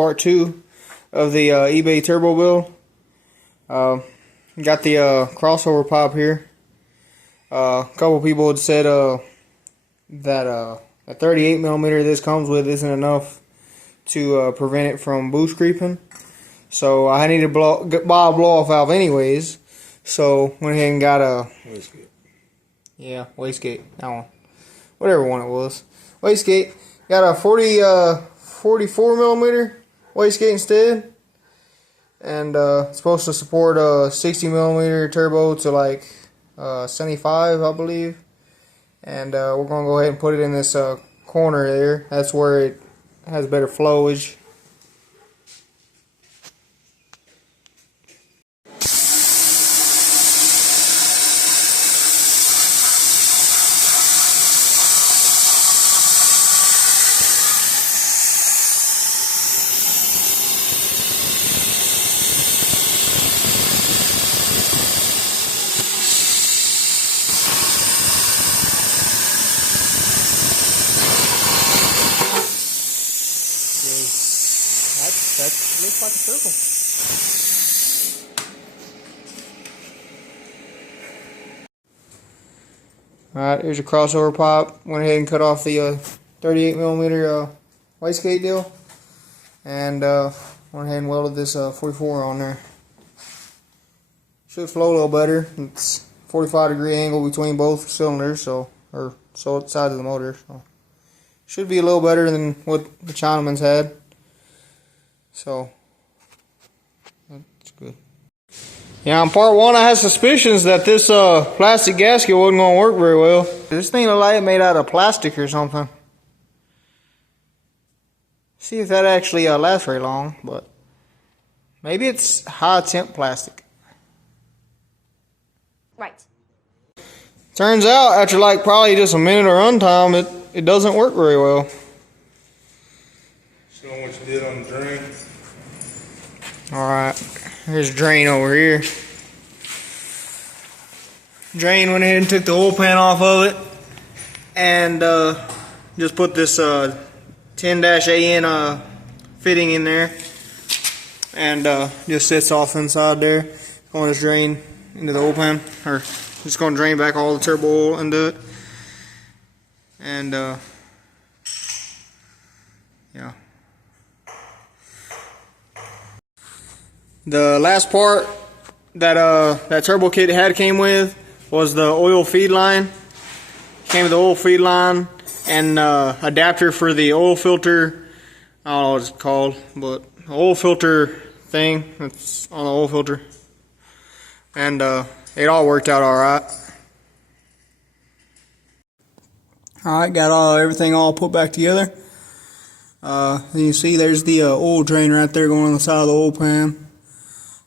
part 2 of the eBay turbo build. Got the crossover pop here. A couple people had said that a 38mm this comes with isn't enough to prevent it from boost creeping. So I need to buy a blow-off valve anyways. So went ahead and got a wastegate. Yeah, wastegate. That one. Whatever one it was. Wastegate. Got a 44mm wastegate instead. And it's supposed to support a 60mm turbo to like 75, I believe. And we're going to go ahead and put it in this corner there. That's where it has better flowage. That looks like a circle. Alright, here's your crossover pop. Went ahead and cut off the 38mm wastegate deal. And went ahead and welded this 44 on there. Should flow a little better. It's 45-degree angle between both cylinders, so sides of the motor. So should be a little better than what the Chinaman's had. So that's good. Yeah, on part 1 I had suspicions that this plastic gasket wasn't going to work very well. This thing looked like it made out of plastic or something. See if that actually lasts very long, but maybe it's high temp plastic. Right. Turns out after like probably just a minute of runtime, it doesn't work very well. Show them what you did on the drain. Alright, here's drain over here. Drain went ahead and took the oil pan off of it. And just put this 10-AN fitting in there. And just sits off inside there. Going to drain into the oil pan. Or just going to drain back all the turbo oil into it. And yeah. The last part that that turbo kit came with was the oil feed line. Came with the oil feed line and adapter for the oil filter. I don't know what it's called, but oil filter thing that's on the oil filter. And it all worked out alright. Alright, got everything all put back together. You see there's the oil drain right there going on the side of the oil pan.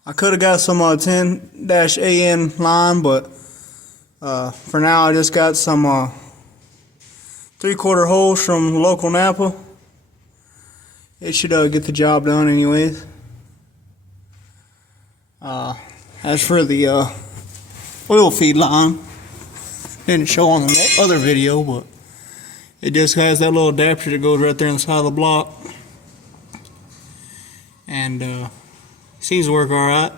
I could have got some 10-AN line, but for now I just got some 3/4 hose from local Napa. It should get the job done anyways. As for the oil feed line, didn't show on the other video, but it just has that little adapter that goes right there on the side of the block. And seems to work alright.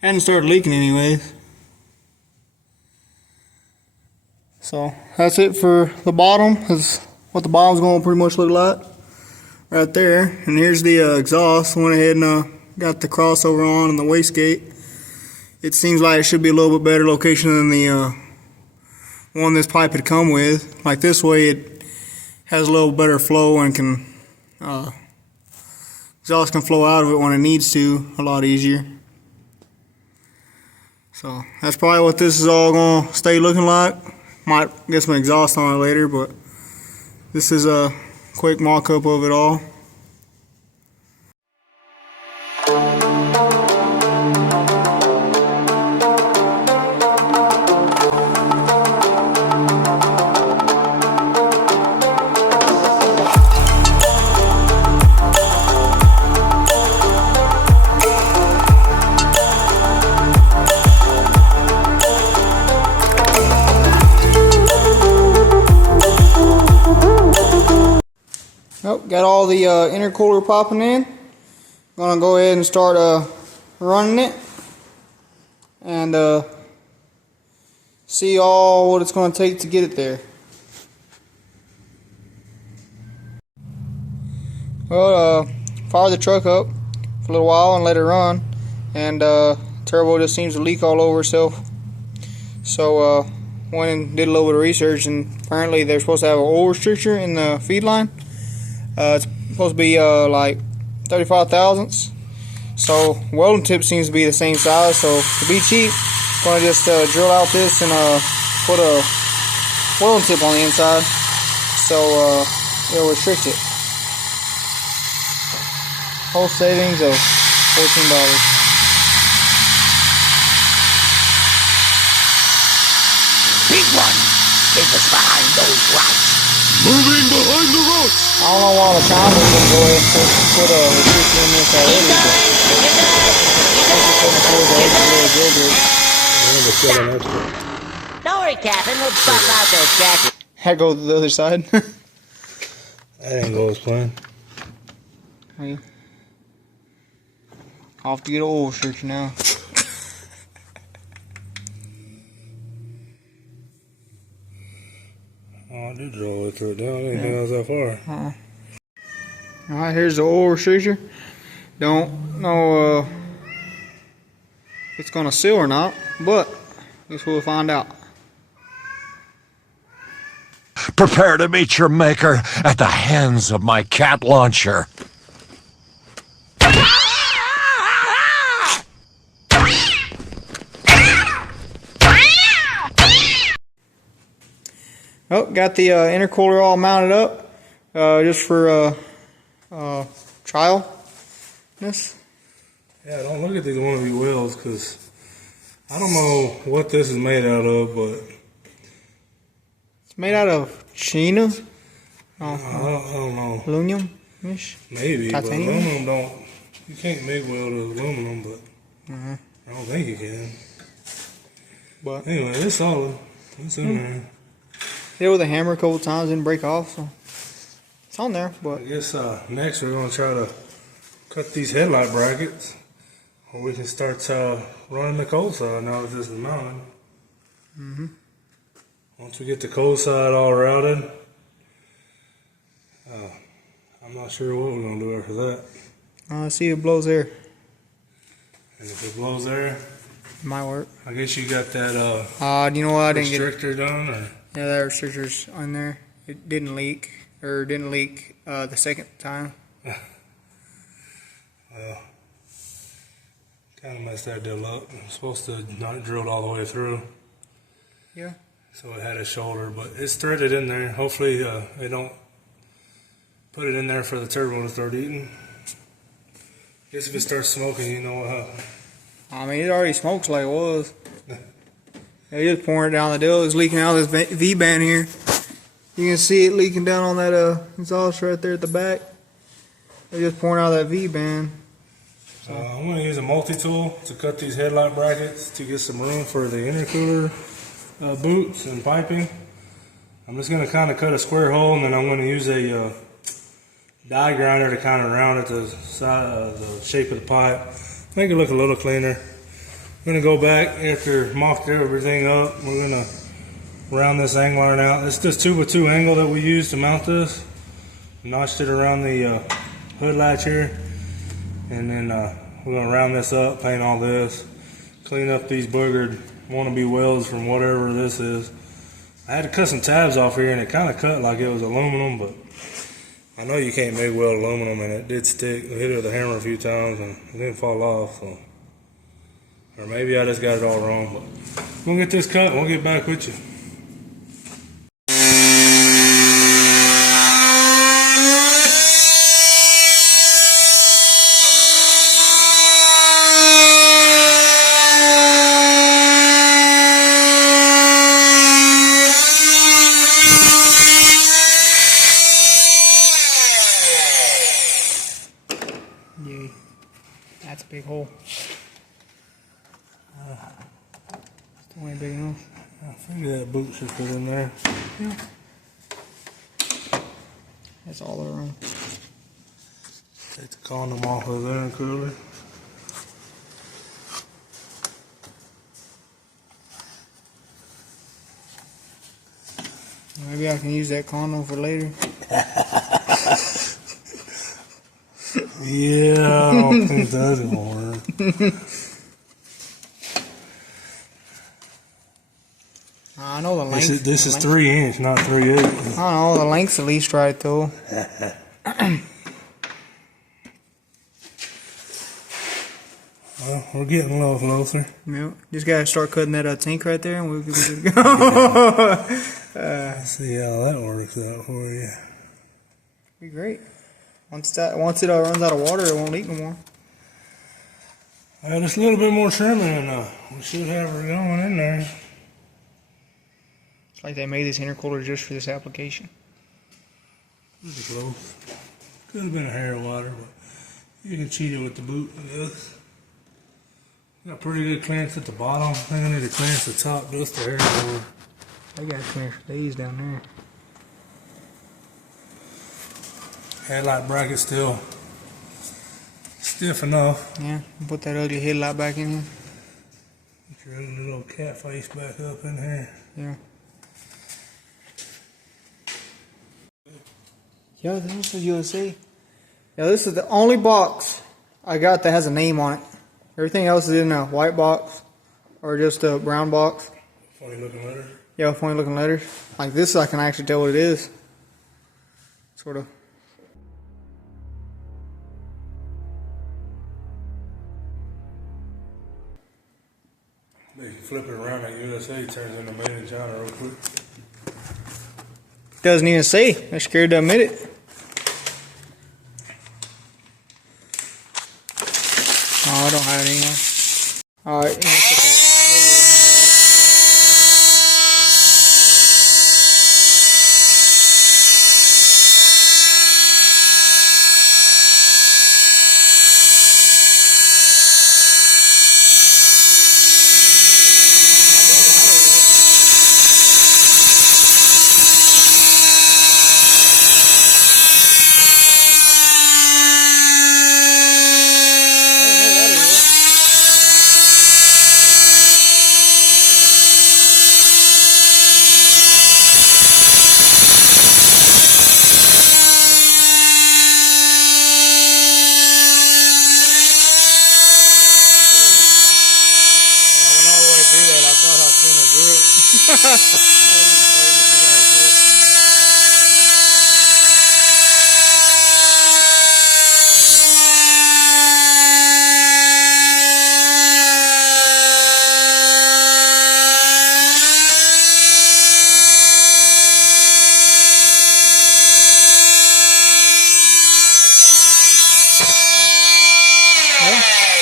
Hadn't started leaking anyways. So that's it for the bottom. That's what the bottom's going to pretty much look like. Right there. And here's the exhaust. Went ahead and got the crossover on and the wastegate. It seems like it should be a little bit better location than the one this pipe had come with. Like this way it has a little better flow and can exhaust can flow out of it when it needs to a lot easier. So that's probably what this is all going to stay looking like. Might get some exhaust on it later, but this is a quick mock-up of it all. Got all the intercooler popping in. Gonna go ahead and start running it and see all what it's gonna take to get it there. Well, fire the truck up for a little while and let it run, and turbo just seems to leak all over itself. So went and did a little bit of research, and apparently they're supposed to have an oil restrictor in the feed line. It's supposed to be like 35 thousandths. So welding tip seems to be the same size. So to be cheap, I'm gonna just drill out this and put a welding tip on the inside, so it'll restrict it. Whole savings of $14. Big one! Keep us behind those rocks! Moving behind the rocks! I don't know why the Chinese didn't go ahead and put a restriction in this already, but Don't worry, Captain. We'll swap out those jackets. Had to go to the other side. That didn't go as planned. Hey. I'll have to get an oil restrictor now. Oh, I did drill all the way through it down. I didn't think I was that far. Alright, here's the oil restrictor. Don't know if it's gonna seal or not, but I guess we'll find out. Prepare to meet your maker at the hands of my cat launcher. Oh, got the intercooler all mounted up, just for trial. This. Yeah, don't look at these one of these wheels, because I don't know what this is made out of, but It's made out of China. I don't know. Aluminum-ish. Maybe, Titanium? but aluminum don't. You can't MIG weld aluminum, but I don't think you can. But Anyway, it's solid. It's in there. hit it with a hammer a couple times, didn't break off, so it's on there. But I guess next we're going to try to cut these headlight brackets, or we can start running the cold side now that this is mounted. Once we get the cold side all routed, I'm not sure what we're going to do after that. see if it blows there. And if it blows there, It might work. I guess you got that You know what? I didn't get it. restrictor done, or Yeah, that restrictor's on there. It didn't leak, or didn't leak the second time. kind of messed that deal up. It's supposed to not drilled all the way through, Yeah. so it had a shoulder, but it's threaded in there. Hopefully they don't put it in there for the turbo to start eating. Guess if it starts smoking, you know what happened. I mean, it already smokes like it was. They just pouring it down the deal. It's leaking out of this V-band here. You can see it leaking down on that exhaust right there at the back. They're just pouring out of that V-band. I'm going to use a multi-tool to cut these headlight brackets to get some room for the intercooler boots and piping. I'm just going to kind of cut a square hole, and then I'm going to use a die grinder to kind of round it the the shape of the pipe, make it look a little cleaner. I'm going to go back after mocked everything up. We're going to round this angle iron out. It's this 2x2 angle that we use to mount this. Notched it around the hood latch here, and then we're going to round this up, paint all this, clean up these boogered wannabe welds from whatever this is. I had to cut some tabs off here, and it kind of cut like it was aluminum, but I know you can't MIG weld aluminum, and it did stick. I hit it with a hammer a few times, and it didn't fall off. So, or maybe I just got it all wrong. But we'll get this cut, and we'll get back with you. Yay. That's a big hole. Still ain't big enough. I think that boot should fit in there. Yeah. That's all around. Take the condom off of the intercooler. Maybe I can use that condom for later. Yeah, I don't think that's gonna work. I know the length. This is 3-inch, not 3/8. I don't know, the length's at least right though. Well, we're getting a little closer. Yep. Just gotta start cutting that tank right there and we'll be good to go. Let's see how that works out for you. Be great. Once it runs out of water, it won't leak no more. Just a little bit more trimming and we should have her going in there. It's like they made this intercooler just for this application. Pretty close. Could have been a hair wider, but you can cheat it with the boot, I guess. Got pretty good clearance at the bottom. I think I need to clearance the top just a hair more. They got clearance for these down there. Headlight bracket still stiff enough. Yeah, put that ugly headlight back in here. Get your ugly little cat face back up in here. Yeah. Yeah, this is USA. Yeah, this is the only box I got that has a name on it. Everything else is in a white box or just a brown box. Funny looking letter. Yeah, funny looking letters. Like this, I can actually tell what it is. Sort of. They flip it around at USA, it turns into made in China real quick. Doesn't even say. They're scared to admit it. Oh, I don't have it anymore. Alright,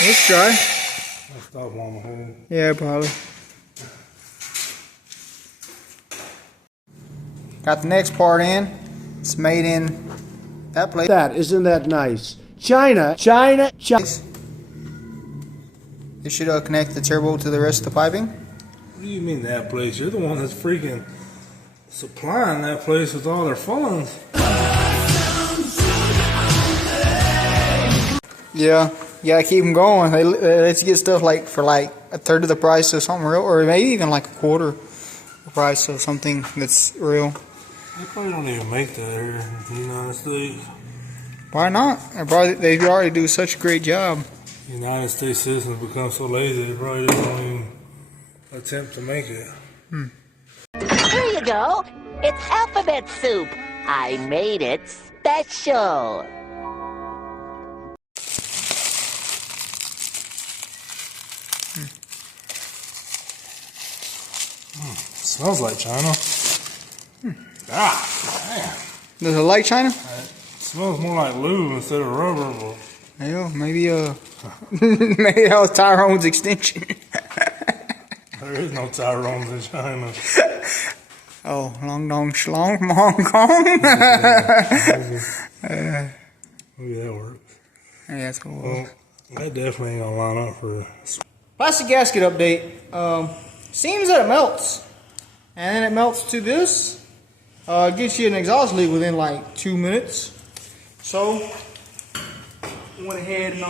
let's try. I'll stop on my head. Yeah, probably. Got the next part in. It's made in that place. Isn't that nice? China, China, China. This should connect the turbo to the rest of the piping. What do you mean that place? You're the one that's freaking supplying that place with all their funds. Yeah, you gotta keep them going. They let you get stuff like for like a third of the price of something real, or maybe even like a quarter the price of something that's real. They probably don't even make that here in the United States. Why not? They already do such a great job. The United States citizens become so lazy they probably don't even attempt to make it. Here you go. It's alphabet soup. I made it special. Smells like China. Ah, man. Does it like China? It smells more like lube instead of rubber, but Yeah, maybe maybe that was Tyrone's extension. there is no Tyrone's in China. Oh, long dong schlong Hong Kong. Maybe that works. Yeah, that's cool. Well, that definitely ain't gonna line up for Plastic gasket update. Seems that it melts, and then it melts to this. Gets you an exhaust leak within like 2 minutes. So went ahead and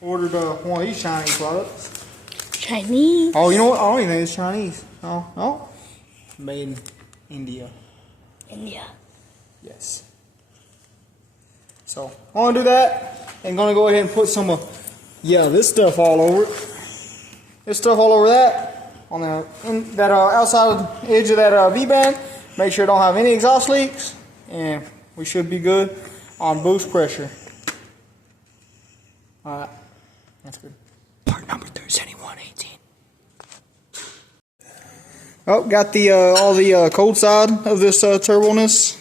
ordered one of these Chinese products. Chinese. Oh, you know what? I don't even think it's Chinese. Oh, made in India. India. Yes. So I'm gonna do that and gonna go ahead and put some this stuff all over it. This stuff all over that on that outside edge of that V-band. Make sure it don't have any exhaust leaks, and we should be good on boost pressure. All right, that's good. Part number 37118. Oh, got the all the cold side of this turboness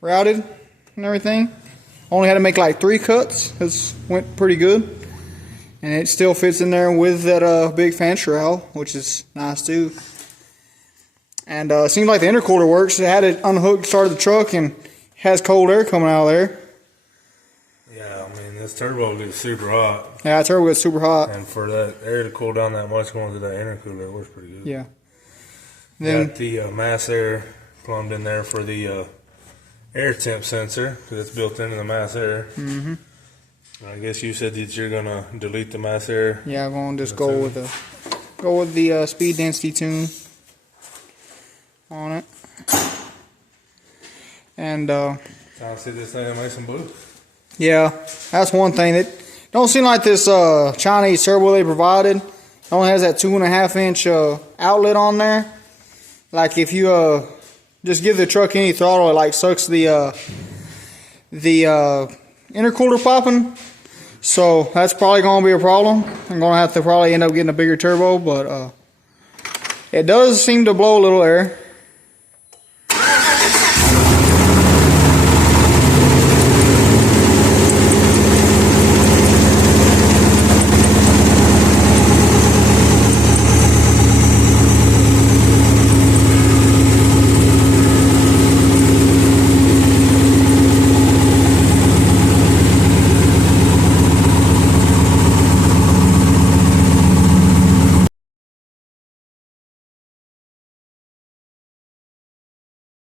routed and everything. Only had to make like 3 cuts. This went pretty good, and it still fits in there with that big fan shroud, which is nice too. And it seems like the intercooler works. It had it unhooked, started the truck, and has cold air coming out of there. Yeah, I mean, this turbo gets super hot. Yeah, the turbo gets super hot. And for that air to cool down that much going to that intercooler, it works pretty good. Yeah. Then Got the mass air plumbed in there for the air temp sensor, because it's built into the mass air. Mm-hmm. I guess you said that you're gonna delete the mass air. Yeah, I'm gonna just go with the speed density tune on it. And I see this thing make some boost. yeah, that's one thing. It don't seem like this Chinese turbo they provided only has that 2.5 inch outlet on there. Like if you just give the truck any throttle, it like sucks the intercooler popping. So that's probably gonna be a problem. I'm gonna have to probably end up getting a bigger turbo, but it does seem to blow a little air.